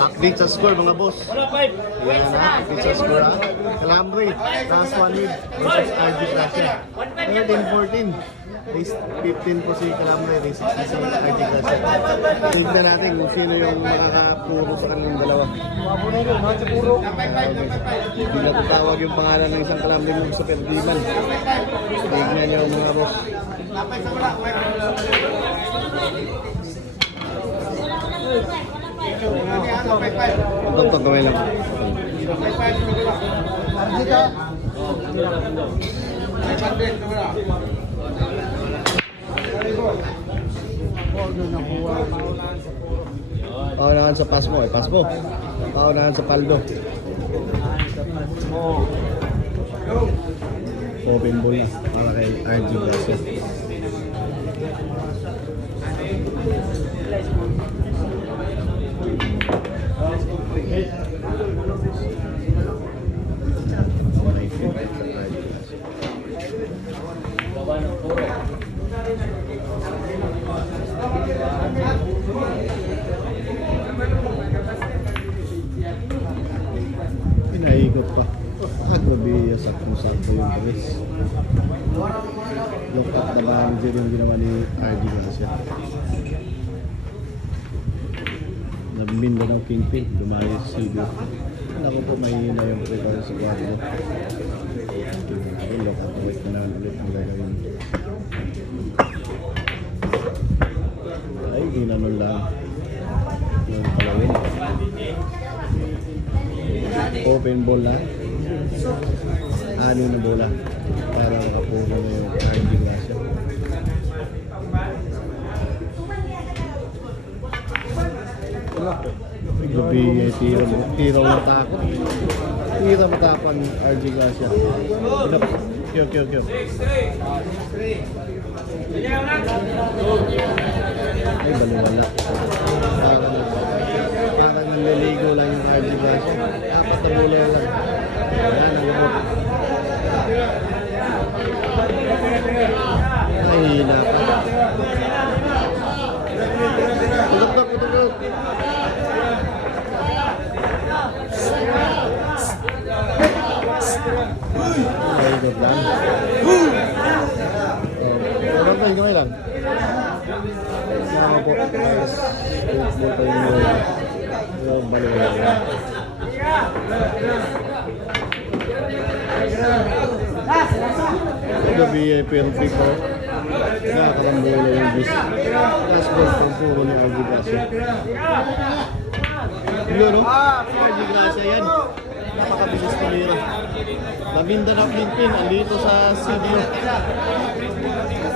Update sa score mga boss. Yan na, update sa score ha. Calambre, last one lead versus RG Gracia. 13-14. Race 15 po si Calambre, race 16 si RG Gracia. Tignan natin kung sino yung makakapuro sa kanilang dalawa. Hindi na tutawag yung pangalan ng isang Calambre mo sa Perdiman. Tignan niyo mga boss. Itong pagkawin lang. Paunahan sa pass mo, pass mo. Paunahan sa paldo. Open ball na para kay RG Gracia. Pinaikot pa. Grabe sa kung sakto yung race. Look at the manager yung ginawa ni RG Gracia. Nabinda ng Kingpin, dumali sa Silvio. Alam ko po mahihina yung record sa kwarto. Look at the wait na ulit ang gagawin. Ay, di naman lang. Yung palawin. Open ball na. Ano na bola para makapuno na yung RG Gracia. Gabi ay tiraw na takot. Tiraw na takot ang RG Gracia. Kyo. Ay, baliwala. Parang naliligo lang yung RG Gracia. Apat na bola lang. Yan ang gabot. Ay, hina pa. Putok. Ay, good lang. Gamay lang. Mga po. Football pa yung baliwala. Gabi ay perfect ko. Nakakarambola yung bis. Last ball pang puro ni RG Gracia. Yun o? RG Gracia yan. Napakabilis palira. Nabinda ng Kingpin. Andito sa CDO.